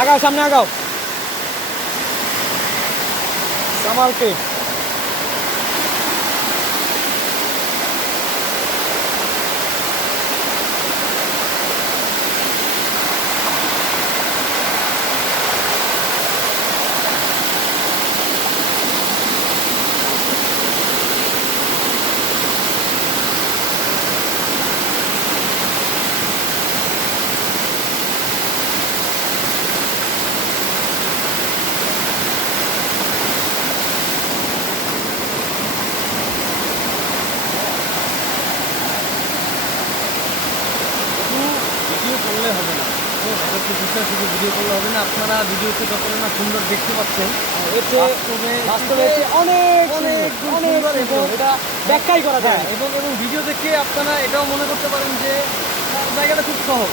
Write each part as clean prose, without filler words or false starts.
আগাও, সামনে আগাও। সামালকে ভিডিও করলে হবে না, তাদেরকে বিষয় শুধু ভিডিও করলে হবে না। আপনারা ভিডিওতে যতটা না সুন্দর দেখতে পাচ্ছেন, বাস্তবে অনেক অনেক অনেক সুন্দর এবং এটা ব্যাখ্যাই করা যায়। এবং ভিডিও দেখে আপনারা এটাও মনে করতে পারেন যে জায়গাটা খুব সহজ,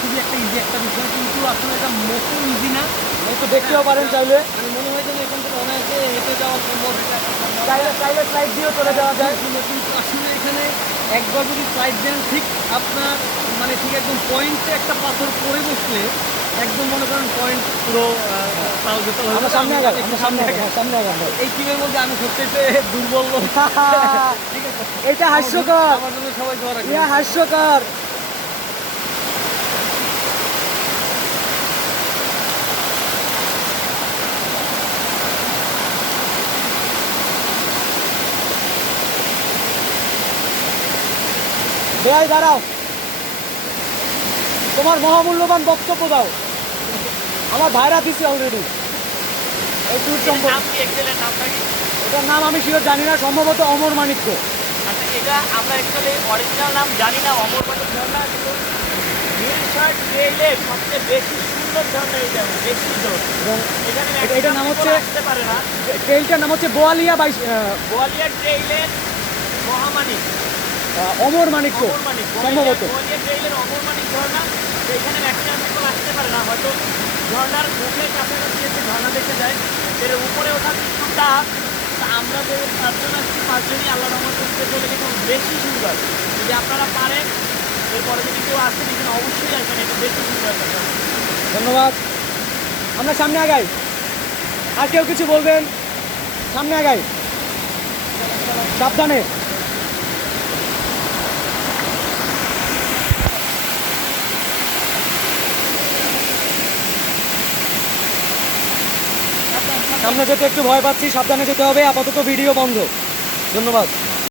খুবই একটা ইজি একটা বিষয়, কিন্তু আসলে এটা মোটেও ইজি না। একটু দেখতেও পারেন চাইলে, মানে মনে হয় যে এখান থেকে অনেকে হেঁটে যাওয়া সম্ভব, চাইলে স্লাইড দিয়েও চলে যাওয়া যায়। কিন্তু আসলে এখানে একবার যদি ফ্লাইট দেন, ঠিক আপনার মানে ঠিক একদম পয়েন্টে একটা পাথর পড়ে বসলে একদম মনে করেন পয়েন্ট পুরো তাও যেতে হবে। আমরা সামনে আগাই, আমরা সামনে আগাই, সামনে আগাই। এই টিমের মধ্যে আমি সবচেয়ে দুর্বল লোক। ঠিক আছে, এটা হাস্যকর, আমার জন্য সবাই দোয়া রাখবেন। ইয়া হাস্যকর। ভাই দাঁড়াও, তোমার মহামূল্যবান বক্তব্য দাও। আমার ভাইরা দিচ্ছে অলরেডি এই ট্যুর সম্পর্কে। এটার নাম আমি শিওর জানি না, সম্ভবত অমর মাণিক্য। আচ্ছা, এটা আমরা অ্যাকচুয়ালি অরিজিনাল নাম জানি না, অমর মাণিক ঝর্ণা, কিন্তু নীলসার ট্রেইলের সবচেয়ে বেশি সুন্দর ঝর্ণা এটা, বেশি সুন্দর। এবং এখানে এটার নাম হচ্ছে, আসতে পারে না, ট্রেইলটার নাম হচ্ছে বোয়ালিয়া গোয়ালিয়র ট্রেইলের মহামাণিক, অমর মাণিক্য অমর মাণিক, সম্ভবত। গোয়ালিয়র ট্রেইলের অমর মাণিক ঝর্ণা। তো এখানে ম্যাক্সিমাম পিপল আসতে পারে না, হয়তো ঝর্ণার মুখের কাছাকাছি এসে ঝর্ণা দেখে যায়। এর উপরে ওঠা একটু টাফ। তা আমরা যে 5 জন আসছি, 5 জনই আল্লাহর রহমতে উঠতে চলে গেছে, বেশি সুন্দর। যদি আপনারা পারেন, এরপরে যদি কেউ আসেন এখানে অবশ্যই আসবেন, এটা বেশি সুন্দর একটা ঝর্ণা। ধন্যবাদ। আমরা সামনে আগাই। আর কেউ কিছু বলবেন? সামনে আগাই, সাবধানে। সামনে যেতে একটু ভয় পাচ্ছি, সাবধানে যেতে হবে। আপাতত ভিডিও বন্ধ। ধন্যবাদ।